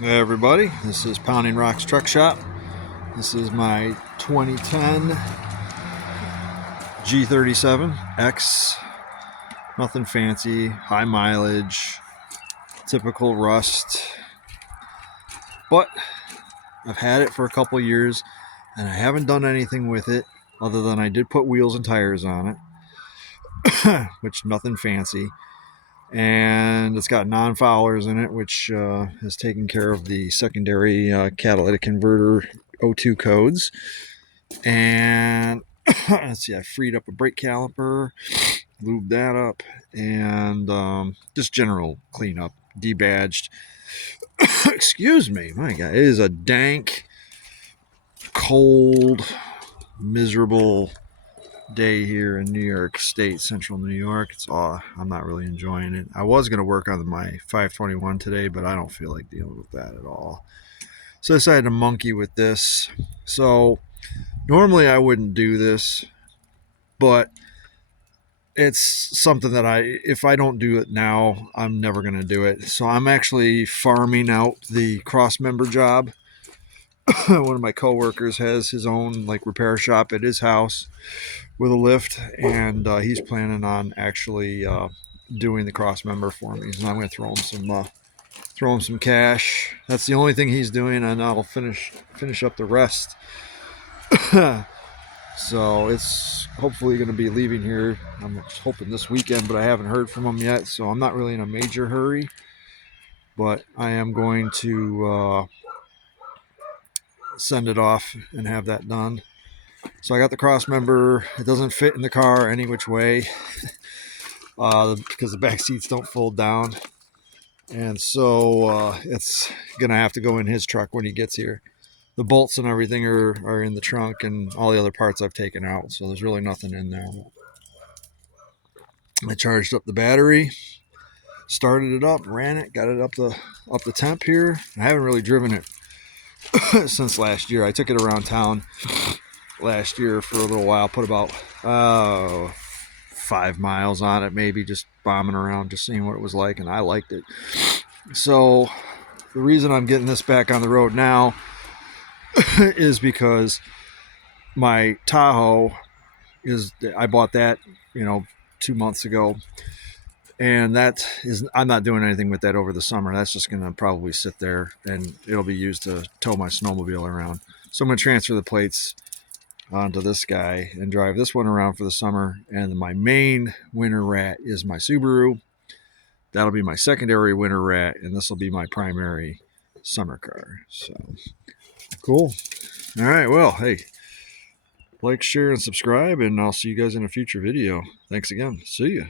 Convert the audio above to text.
Hey everybody, this is Pounding Rocks Truck Shop. This is my 2010 G37x. Nothing fancy, high mileage, typical rust. But I've had it for a couple years and I haven't done anything with it other than I did put wheels and tires on it, which nothing fancy. And it's got non-foulers in it, which has taken care of the secondary catalytic converter O2 codes. And let's see, I freed up a brake caliper, lubed that up, and just general cleanup, debadged. Excuse me, my God, it is a dank, cold, miserable day here in New York State, central New York. I'm not really enjoying it. I was going to work on my 521 today, but I don't feel like dealing with that at all. So I decided to monkey with this. So normally I wouldn't do this, but it's something that if I don't do it now, I'm never going to do it. So I'm actually farming out the Crossmember job. One of my coworkers has his own repair shop at his house with a lift, and he's planning on actually doing the Crossmember for me. So I'm going to throw him some cash. That's the only thing he's doing, and I'll finish up the rest. So it's hopefully going to be leaving here. I'm hoping this weekend, but I haven't heard from him yet, so I'm not really in a major hurry. But I am going to send it off and have that done. So I got the Crossmember. It doesn't fit in the car any which way because the back seats don't fold down. And so it's going to have to go in his truck when he gets here. The bolts and everything are in the trunk, and all the other parts I've taken out. So there's really nothing in there. I charged up the battery, started it up, ran it, got it up the temp here. I haven't really driven it since last year. I took it around town last year for a little while, put about 5 miles on it, maybe, just bombing around, just seeing what it was like, and I liked it. So the reason I'm getting this back on the road now is because my Tahoe I bought that 2 months ago, and I'm not doing anything with that over the summer. That's just going to probably sit there, and it'll be used to tow my snowmobile around. So I'm going to transfer the plates onto this guy and drive this one around for the summer. And my main winter rat is my Subaru. That'll be my secondary winter rat, and this will be my primary summer car. So cool. All right, well, hey, like, share, and subscribe, and I'll see you guys in a future video. Thanks again. See ya.